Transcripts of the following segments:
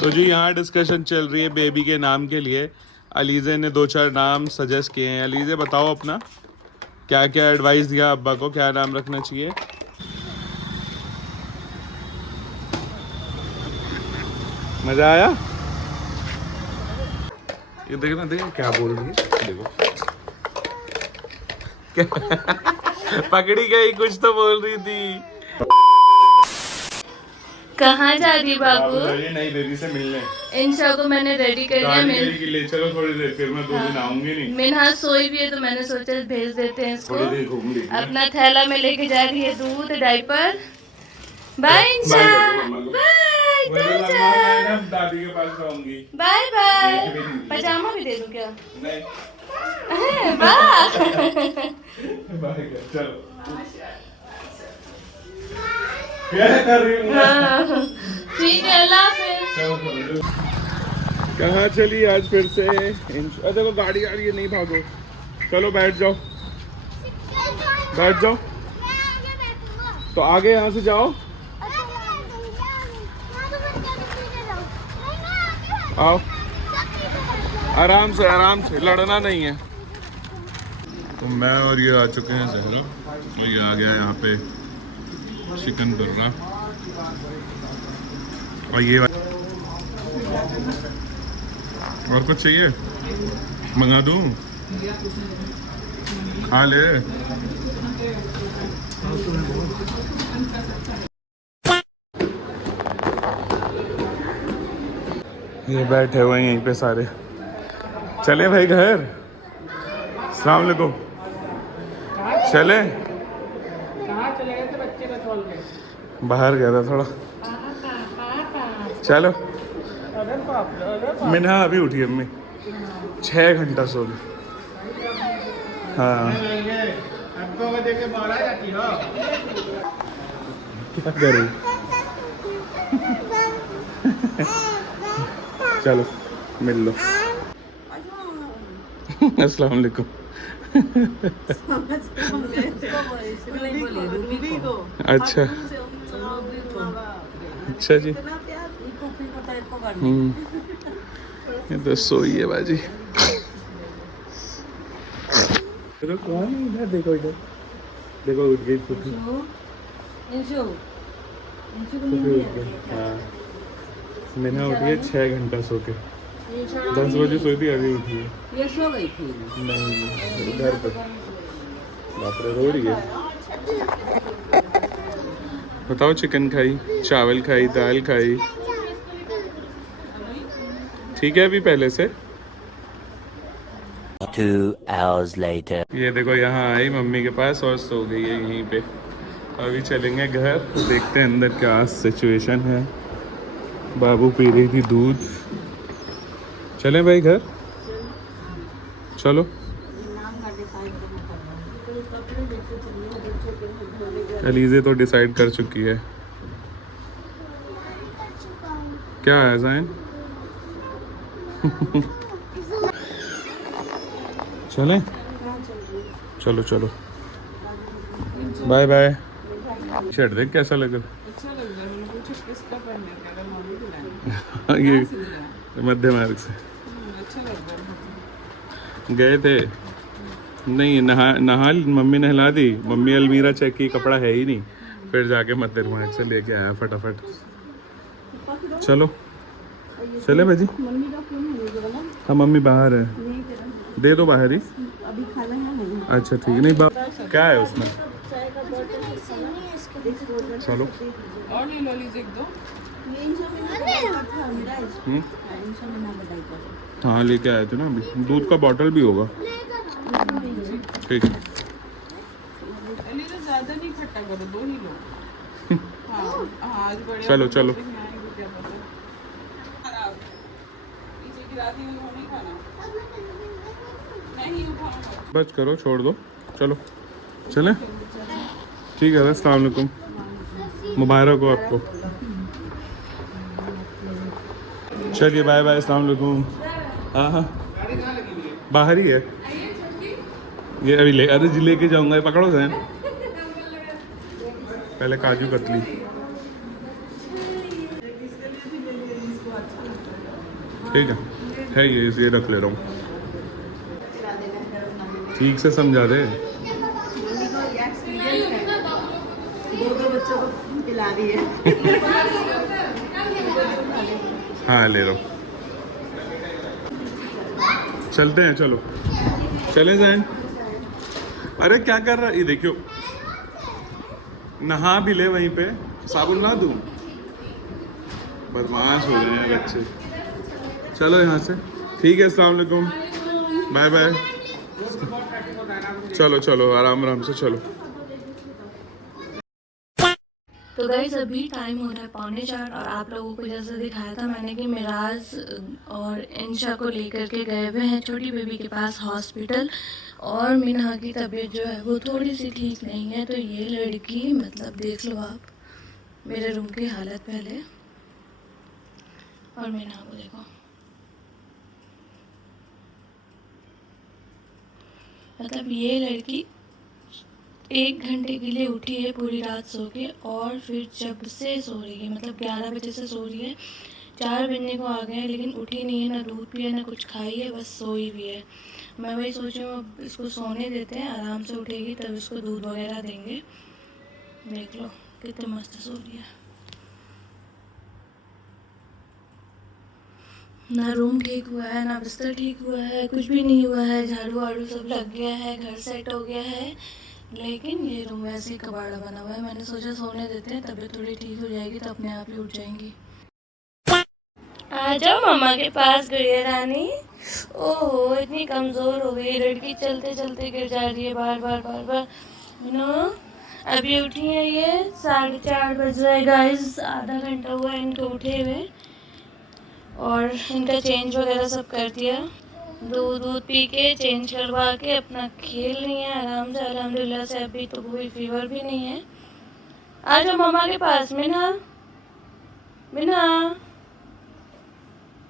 तो जी यहाँ डिस्कशन चल रही है बेबी के नाम के लिए। अलीज़े ने 2-4 नाम सजेस्ट किए हैं। अलीज़े बताओ अपना क्या क्या एडवाइस दिया अब्बा को, क्या नाम रखना चाहिए। मज़ा आया? ये देखो ना, देखो क्या बोल रही है, देखो क्या पकड़ी गई, कुछ तो बोल रही थी। कहाँ जा रही बाबू? नई बेबी से मिलने। इंशा को मैंने रेडी कर दिया। ले चलो थोड़ी देर, फिर मैं 2 दिन आऊंगी नहीं। मिनहा सोई भी है तो मैंने सोचा भेज देते हैं इसको। थोड़ी देर घूम ली। अपना थैला में लेके जा रही है दूध, डायपर। बाय इंशा, बाय दादी के पास जाऊंगी। Bye bye. पजामा भी दे दूं क्या? नहीं बाय। चलो क्या कर रही हूँ? ठीक है, अल्लाह हाफिज़। कहाँ चली आज फिर से? देखो गाड़ी आ रही है, नहीं भागो। चलो बैठ जाओ, बैठ जाओ। तो आगे यहाँ से जाओ, आओ आराम से, आराम से, लड़ना नहीं है। तो मैं और ये आ चुके हैं जहरा, तो ये आ गया यहाँ पे चिकन बर्रा। और ये और कुछ चाहिए मंगा दूँ? खा ले। ये बैठे हुए हैं यहीं पे सारे। चले भाई घर, अस्सलाम वालेकुम। चले? बाहर गया था थोड़ा। चलो। मिन्हा अभी उठी अम्मी, 6 घंटा सो गई। हाँ क्या करूँ। चलो मिल लो। अस्सलाम वालेकुम। अच्छा अच्छा जी। ये तो सोई है बाजी। कौन है इधर? देखो इधर देखो, उठ गई फुफी। हाँ मैंने उठी है 6 घंटा सो के। 10 बजे सोई थी, अभी उठी है। ये सो गई थी? नहीं, घर पर। बाप रे, रो रही है। बताओ, चिकन खाई, चावल खाई, दाल खाई, ठीक है अभी पहले से। 2 hours later. ये देखो यहाँ आई मम्मी के पास और सो गई है यहीं पे। अभी चलेंगे घर, देखते हैं अंदर क्या सिचुएशन है। बाबू पी रही थी दूध। चलें भाई घर? चलो। अलीज़े तो डिसाइड कर चुकी है। क्या है ज़ैन? चलें? चलो चलो, बाय बाय। शर्ट देख कैसा लगा। अच्छा लग रहा है। मैंने पूछा किसका पहनने का, मम्मी दिलाएंगे। ये मध्य मार्ग से अच्छा लग रहा है। गए थे, नहीं नहा मम्मी ने हिला दी। मम्मी अलमीरा चेक की, कपड़ा है ही नहीं, फिर जाके मध्य मार्ग से लेके आया फटाफट। चलो चले भाजी। हाँ मम्मी बाहर है, दे दो बाहर ही। अच्छा ठीक है, नहीं क्या है उसमें? चलो और ले लो लीजिए एक दो। हाँ लेके आए थे ना अभी। दूध का बॉटल भी होगा, ठीक है। ज्यादा नहीं खट्टा करो, 2 ही लो। हाँ आज बढ़िया। चलो चलो बस करो, छोड़ दो, चलो चलें। ठीक है, अस्सलाम वालेकुम, मुबारक हो आपको। चलिए बाय बाय, अस्सलाम वालेकुम। हाँ हाँ बाहर ही है ये, अभी ले, अरे जी लेके जाऊंगा, पकड़ो जैन। पहले काजू कतली। ठीक है ये रख ले रहा हूँ। ठीक से समझा दे। दो बच्चों को पिला रही है। हाँ ले रहा हूँ। चलते हैं, चलो चले जाएं। अरे क्या कर रहा है ये देखियो, नहा भी ले वहीं पे, साबुन ला दूं। बदमाश हो गए हैं बच्चे। चलो यहाँ से, ठीक है, अस्सलाम वालेकुम, बाय बाय। चलो चलो आराम आराम से चलो। तो गाइस अभी टाइम हो रहा है 3:45 और आप लोगों को जैसे दिखाया था मैंने कि मिराज और इंशा को लेकर के गए हुए हैं छोटी बेबी के पास हॉस्पिटल। और मिन्हा की तबीयत जो है वो थोड़ी सी ठीक नहीं है। तो ये लड़की मतलब देख लो आप मेरे रूम की हालत पहले, और मिन्हा को देखो। मतलब ये लड़की 1 घंटे के लिए उठी है पूरी रात सो के, और फिर जब से सो रही है, मतलब 11 बजे से सो रही है, 4 बजने को आ गए हैं, लेकिन उठी नहीं है, ना दूध पिया ना कुछ खाई है, बस सोई भी है। मैं वही सोच रही हूँ अब इसको सोने देते हैं, आराम से उठेगी तब इसको दूध वगैरह देंगे। देख लो कितने मस्त सो रही है। ना रूम ठीक हुआ है, ना बिस्तर ठीक हुआ है, कुछ भी नहीं हुआ है। झाड़ू वाड़ू सब लग गया है, घर सेट हो गया है, लेकिन ये रूम वैसे ही कबाड़ा बना हुआ है। मैंने सोचा सोने देते हैं, तबीयत थोड़ी ठीक हो जाएगी तो अपने आप ही उठ जाएंगी। आ जाओ मम्मा के पास गुड़िया रानी। ओहो इतनी कमज़ोर हो गई लड़की, चलते चलते गिर जा रही है बार बार बार बार। नो अभी उठी है ये, 4:30 बज रहा है गाइस, आधा घंटा हुआ है इनको उठे हुए, और इनका चेंज वगैरह सब कर दिया। दूध पी के चेंज करवा के अपना खेल रही है आराम से, अल्हम्दुलिल्लाह से अभी तो कोई फीवर भी नहीं है। आ जाओ मम्मा के पास। मिन्हा मिन्हा,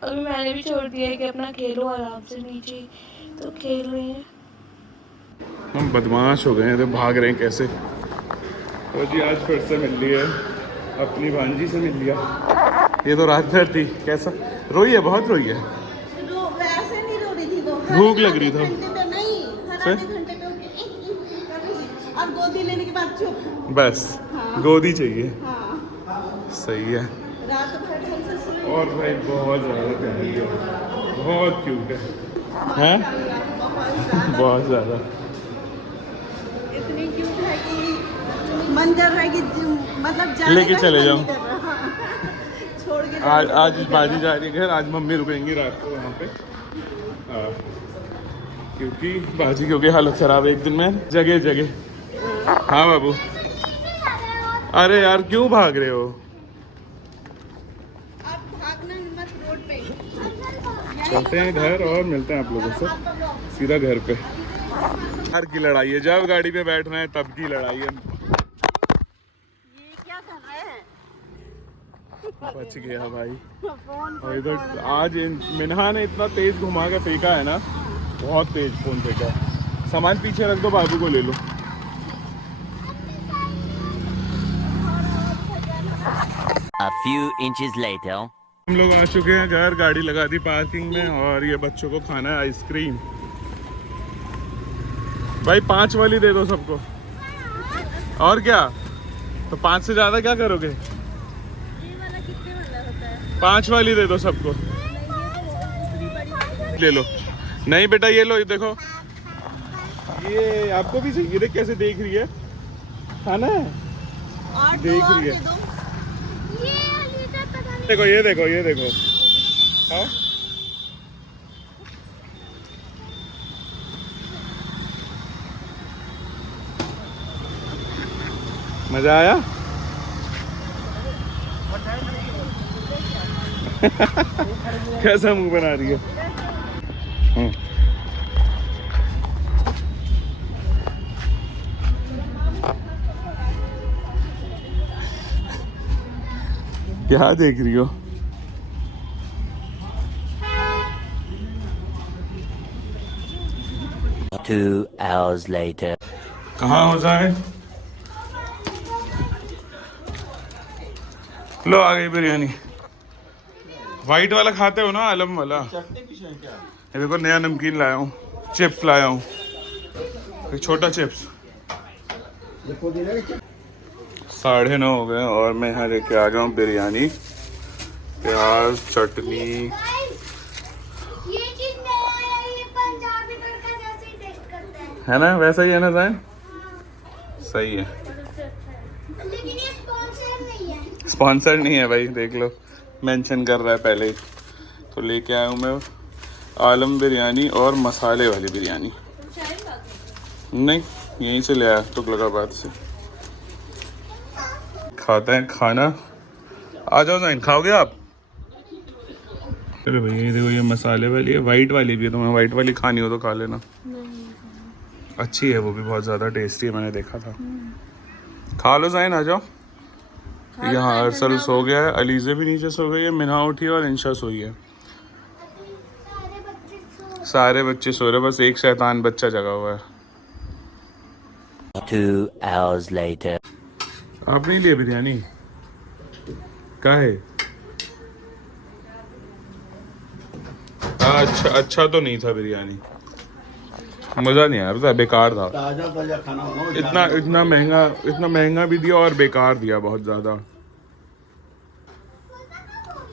अभी मैंने भी छोड़ दिया है कि अपना खेलो आराम से, नीचे तो खेल रही है। हम बदमाश हो गए हैं तो भाग रहे हैं कैसे। तो जी आज फिर से मिल ली है, अपनी भांजी से मिल लिया। ये तो रात भर थी, कैसा रोई है, बहुत रोई है। वैसे नहीं रो रही थी वो, भूख लग रही था। नहीं, हर आधे घंटे पे और गोदी लेने के बाद चुप। बस हाँ। गोदी चाहिए। हाँ। सही है। रात भर ढंग से सोई। और भाई बहुत ज़्यादा प्यारी है, बहुत क्यूट है। हैं? बहुत ज़्यादा। इतनी क्यूट है कि मन कर रहा है कि मतलब जाने लेके का चले मन जाओ। नहीं कर रहा। छोड़ के आज बाजी जा रही है घर, आज मम्मी रुकेंगी रात को वहाँ पे। क्योंकि बाजी क्योंकि हालत खराब है एक दिन में, जगह जगह। हाँ बाबू, अरे यार क्यों भाग रहे हो? आप भागना मत रोड पे। चलते हैं घर और मिलते हैं आप लोगों से सीधा घर पे। घर की लड़ाई है, जब गाड़ी पे बैठना है तब की लड़ाई है। ये क्या कर रहे हैं? बच गया भाई। और इधर आज मिन्हा ने इतना तेज घुमा के फेंका है ना, बहुत तेज फोन फेंका। सामान पीछे रख दो, बाबू को ले लो। A few inches later. हम लोग आ चुके हैं घर, गाड़ी लगा दी पार्किंग में, और ये बच्चों को खाना है आइसक्रीम। भाई 5 वाली दे दो सबको। और क्या, तो 5 से ज़्यादा क्या करोगे? ये वाला कितने वाला होता है? 5 वाली दे दो सबको। ले लो। नहीं बेटा ये लो, ये देखो, ये आपको भी चाहिए। देख कैसे देख रही है, खाना है, और देख दो और रही है। दे दो। देखो ये देखो, ये देखो। हाँ मजा आया? कैसा मुंह बना रही है? क्या देख रही हो? Two hours later. कहाँ हो जाए? लो आ गई बिरयानी। वाइट वाला खाते हो ना, आलम वाला? ये देखो नया नमकीन लाया हूँ, चिप्स लाया हूँ, एक छोटा चिप्स। 9:30 हो गए और मैं यहाँ लेके आ गया हूँ बिरयानी, प्याज, चटनी। ये चीज नया है, ये पंजाबी तड़का जैसे ही टेस्ट करता है है ना, वैसा ही है ना जान? सही है। लेकिन ये स्पॉन्सर नहीं है। स्पॉन्सर नहीं है भाई, देख लो मेंशन कर रहा है पहले ही। तो लेके आया हूँ मैं आलम बिरयानी और मसाले वाली बिरयानी। नहीं, यहीं से ले आया तुगलकाबाद से। खाते हैं खाना। आ जाओ जाइन, खाओगे आप? चलो भैया, ये देखो ये मसाले वाली है, वाइट वाली भी है, तुम्हें वाइट वाली खानी हो तो खा लेना। अच्छी है वो भी, बहुत ज़्यादा टेस्टी है, मैंने देखा था। खा लो जाइन, आ जाओ। यहाँ अरसल सो गया है, अलीजे भी नीचे सो गई है, मिन्हा उठी है और इंशा सोई है। सारे बच्चे सो रहे, बस एक शैतान बच्चा जगा हुआ है। 2 hours later. आप नहीं लिए बिरयानी? क्या है? अच्छा तो नहीं था बिरयानी, मज़ा नहीं आया, पता है, बेकार था। ताजा ताजा खाना बनाओ। इतना महंगा भी दिया और बेकार दिया बहुत ज़्यादा।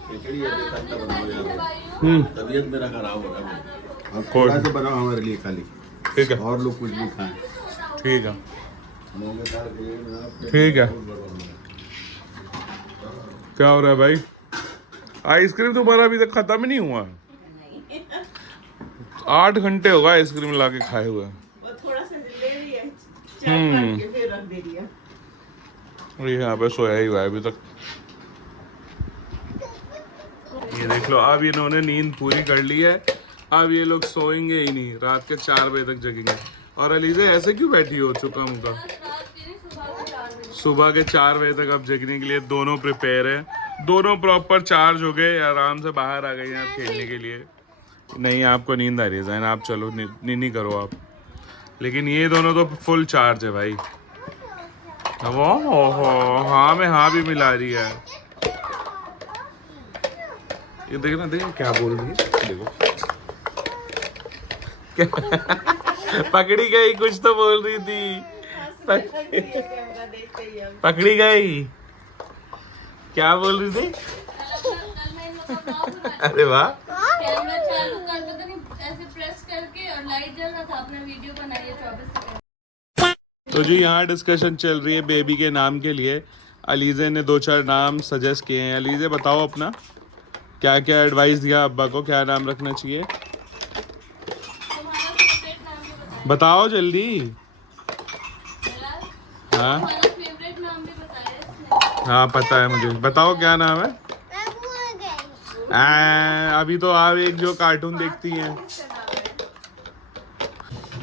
खिचड़ी है, बेकार बनाओ यार। तबीयत मेरा खराब हो रहा है। अब कोई थोड़ा से बनाओ हमारे लिए खाली, ठीक है, और लोग कुछ भी खाएं। ठीक है, मूंगेदाल के ठीक है। क्या हो रहा है भाई? आइसक्रीम तुम्हारा अभी तक खत्म ही नहीं हुआ। 8 घंटे हो गए आइसक्रीम ला के खाए हुए। वो थोड़ा सा ले रही है, चाय काट के फिर रख दे रही है। और ये यहाँ पे सोया ही हुआ है अभी तक। ये देख लो, अब इन्होंने नींद पूरी कर ली है, अब ये लोग सोएंगे ही नहीं, रात के 4 बजे तक जगेंगे। और अलीजे ऐसे क्यों बैठी हो चुका उनका? सुबह के 4 बजे तक अब जगने के लिए दोनों प्रिपेयर हैं, दोनों प्रॉपर चार्ज हो गए, आराम से बाहर आ गए हैं आप खेलने के लिए। नहीं, आपको नींद आ रही है जैन, आप चलो नहीं करो आप, लेकिन ये दोनों तो फुल चार्ज है भाई। वो हाँ में हाँ भी मिला रही है। ये देखो ना, देखो क्या बोल रही है, देखो पकड़ी गई, कुछ तो बोल रही थी। कैमरा देखते ही हम। पकड़ी गई, क्या बोल रही थी? अरे वाह, कैमरा चालू कर दो, तो नहीं ऐसे प्रेस करके, और लाइट जल रहा था, आपने वीडियो बनाई है 24 सेकंड। तो जी यहाँ डिस्कशन चल रही है बेबी के नाम के लिए। अलीजे ने 2-4 नाम सजेस्ट किए हैं। अलीजे बताओ अपना, क्या क्या एडवाइस दिया अब्बा को, क्या नाम रखना चाहिए? बताओ जल्दी। हाँ फेवरेट नाम भी बताया इसने। हाँ पता है मुझे, बताओ क्या नाम है? मैं भूल गई। अभी तो आप एक जो कार्टून देखती हैं।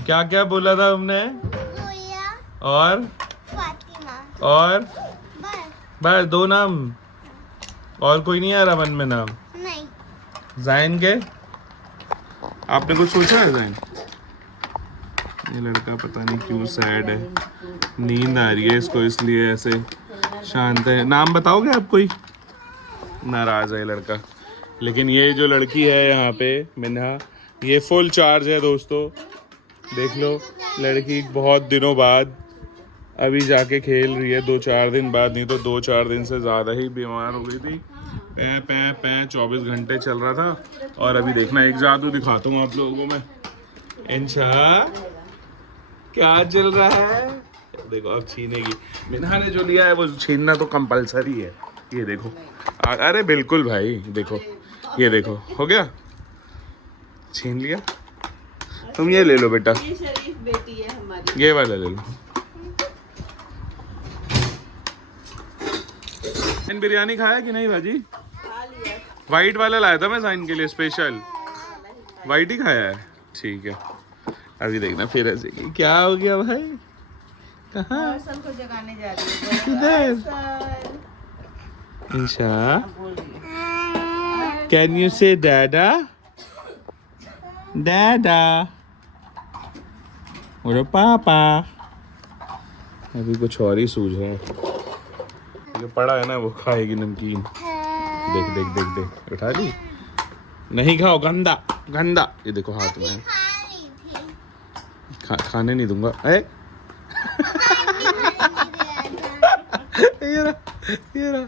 क्या क्या बोला था तुमने? जोया, और फातिमा, बस। बस 2 नाम, और कोई नहीं आ रहा मन में नाम? नहीं। जाइन के आपने कुछ सोचा है जाइन? ये लड़का पता नहीं क्यों सैड है, नींद आ रही है इसको इसलिए ऐसे शांत है। नाम बताओगे आप कोई? नाराज है लड़का। लेकिन ये जो लड़की है यहाँ पे मिन्हा, ये फुल चार्ज है दोस्तों। देख लो, लड़की बहुत दिनों बाद अभी जाके खेल रही है, 2-4 दिन बाद, नहीं तो 2-4 दिन से ज़्यादा ही बीमार हो गई थी। पै पै पै 24 घंटे चल रहा था। और अभी देखना, एक जादू दिखाता हूँ आप लोगों को मैं। इंशा क्या चल रहा है? देखो अब छीनेगी। मिन्हा ने जो लिया है वो छीनना तो कंपलसरी है। ये देखो, अरे बिल्कुल भाई, देखो ये देखो, हो गया, छीन लिया। तुम ये ले लो बेटा, ये शरीफ बेटी है हमारी। ये वाला ले लो। बिरयानी खाया कि नहीं भाजी? खा लिया। वाइट वाला लाया था मैं साइन के लिए स्पेशल, वाइट ही खाया है। ठीक है, अभी देखना फिर ऐसे कि क्या हो गया भाई, कहाँ? अरसल को जगाने जा रही है। किधर? अरसल। इंशा, बोल रही है। कैन यू से डैडा? डैडा और पापा। अभी कुछ और ही सूझ रहा है। ये पड़ा है ना वो खाएगी नमकीन। देख देख देख देख उठा ली। नहीं खाओ, गंदा गंदा। ये देखो हाथ में है। खाने नहीं दूंगा। ये रहा।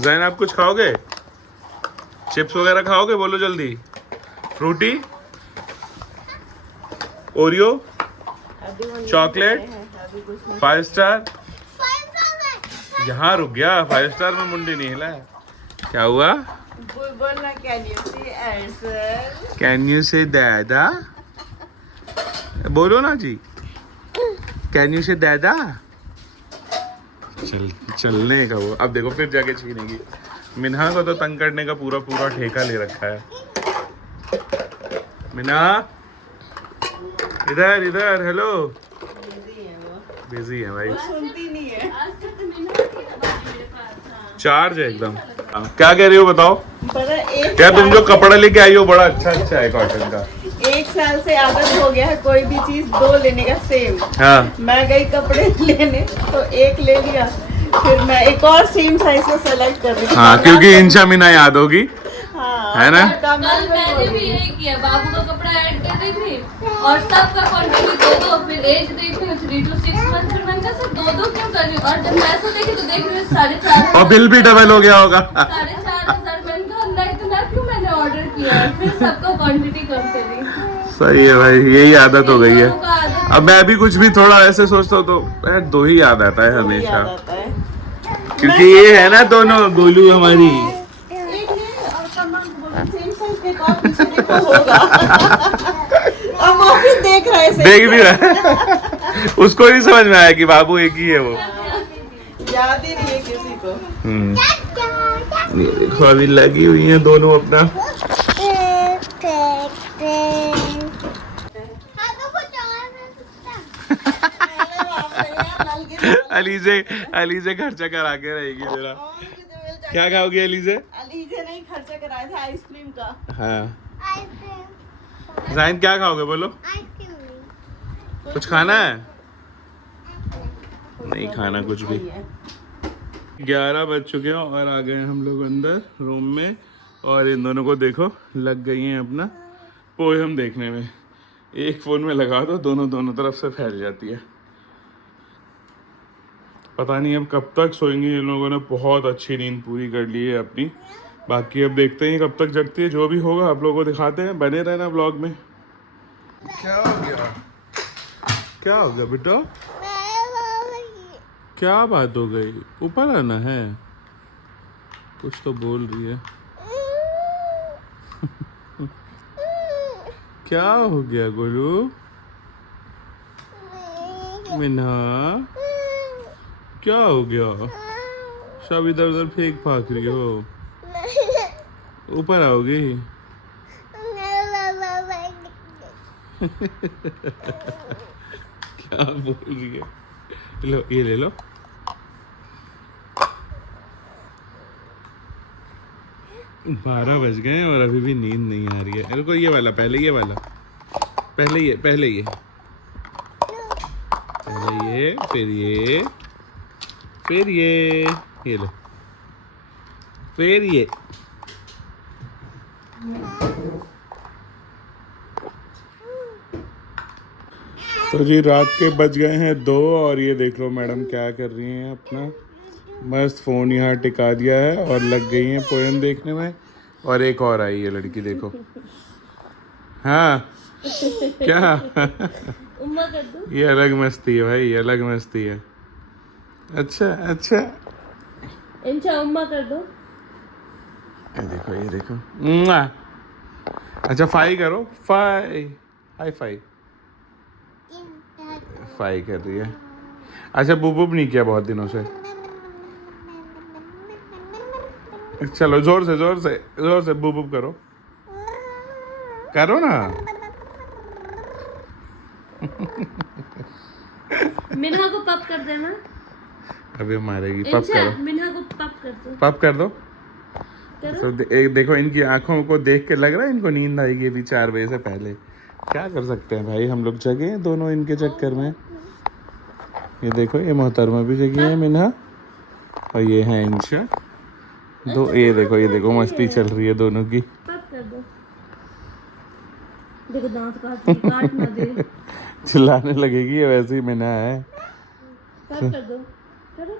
ज़ैन आप कुछ खाओगे? चिप्स वगैरह खाओगे? बोलो जल्दी। Frooti, Oreo, chocolate, 5 star. यहाँ रुक गया, 5 स्टार में मुंडी नहीं हिला। क्या हुआ? बोलना कैन यू से दादा? बोलो ना जी। कैन यू से दादा? चलने का वो। अब देखो फिर जाके छीनेगी। मिन्हा को तो तंग करने का पूरा पूरा ठेका ले रखा है। मिन्हा इधर इधर। हेलो। बिजी है भाई, सुनती नहीं है। चार्ज है एकदम। क्या कह रही हो बताओ? पता एक क्या तुम जो कपड़ा लेके आई हो बड़ा अच्छा है कॉटन का। 1 साल से आदत हो गया है कोई भी चीज 2 लेने का सेम। हाँ मैं गई कपड़े लेने तो 1 ले लिया, फिर मैं एक और सेम साइज से सेलेक्ट कर रही थी। हाँ, क्योंकि इंशा मीना याद होगी, हाँ, है ना? कल मैंने भी यही किया, बाबू का कपड़ा ऐड कर दी थी और सबका क्वांटिटी 2-2, फिर एज देखी 3 to 6 मंथ, फिर मैंने कहा सर 2-2 क्यों कर रही हूँ? और जब पैसे देखे तो देख रही हूँ 4,500 और बिल भी डबल हो गया होगा। 4,500। मैंने कहा अल्लाह इतना क्यों मैंने ऑर्डर किया है? फिर सबका क्वांटिटी कम करी। सही है भाई, यही आदत हो गई है। अब मैं भी कुछ भी थोड़ा ऐसे सोचता हूँ तो 2 ही याद आता है हमेशा, याद आता है। क्योंकि ये है ना दोनों गोलू हमारी। सेम साइज के और पीछे देखो होगा। अब वो भी देख रहा है, देख भी रहा है। उसको नहीं समझ में आया कि बाबू एक ही है वो। याद ही नहीं है किसी को। ये देखो अभी लगी हुई हैं दोनों अपना। अलीजे खर्चा करा के रहेगी जरा। क्या खाओगी अलीजे? अलीजे नहीं खर्चा कराया था आइसक्रीम का। हाँ ज़ाइन क्या खाओगे बोलो? कुछ खाना है? नहीं खाना कुछ भी। 11 बज चुके हैं और आ गए हम लोग अंदर रूम में, और इन दोनों को देखो लग गई हैं अपना पोएम देखने में। एक फ़ोन में लगा दो, दोनों तरफ से फैल जाती है। पता नहीं अब कब तक सोएंगे। इन लोगों ने बहुत अच्छी नींद पूरी कर ली है अपनी। बाकी अब देखते हैं कब तक जगती है। जो भी होगा आप लोगों को दिखाते हैं, बने रहना ब्लॉग में। क्या हो गया? क्या हो गया बेटा? क्या बात हो गई? ऊपर आना है? कुछ तो बोल रही है। क्या हो गया गोलू? मिन्हा क्या हो गया? सब इधर उधर फेंक फाक रही हो। ऊपर आओगी? क्या बोल रही है? लो ये ले लो। बारह बज गए और अभी भी नींद नहीं आ रही है। रुको, ये वाला पहले, ये वाला पहले, ये पहले, ये पहले, ये फिर ये, फिर ये लो, फिर ये। तो जी रात के बज गए हैं 2 और ये देख लो मैडम क्या कर रही हैं। अपना मस्त फ़ोन यहाँ टिका दिया है और लग गई हैं पोएम देखने में। और एक और आई है लड़की, देखो। हाँ क्या? उम्मा कर दो। ये अलग मस्ती है भाई, ये अलग मस्ती है। अच्छा इंशा उम्मा कर दो। ये देखो, ये देखो। मुआ। अच्छा फाई करो, फाई, हाई फाई। फाई कर रही है। अच्छा बुब नहीं किया बहुत दिनों से। चलो जोर से बुब करो, करो ना। मिन्हा को पप कर देना। अबे मारेगी। पप करो, मिन्हा को पप कर दो। पप कर दो। करो। तो देखो इनकी आंखों को देख के लग रहा है इनको नींद आएगी अभी 4 बजे से पहले। क्या कर सकते हैं भाई, हम लोग जगे हैं दोनों इनके चक्कर में। ये देखो ये मोहतरमा भी जगी है मिन्हा, और ये है इंशा। दो ये देखो मस्ती चल रही है दोनों की। कट कर दो, देखो दांत काट ना दे। चिल्लाने लगेगी ये, वैसे ही मिन्हा है। कट कर दो, करो।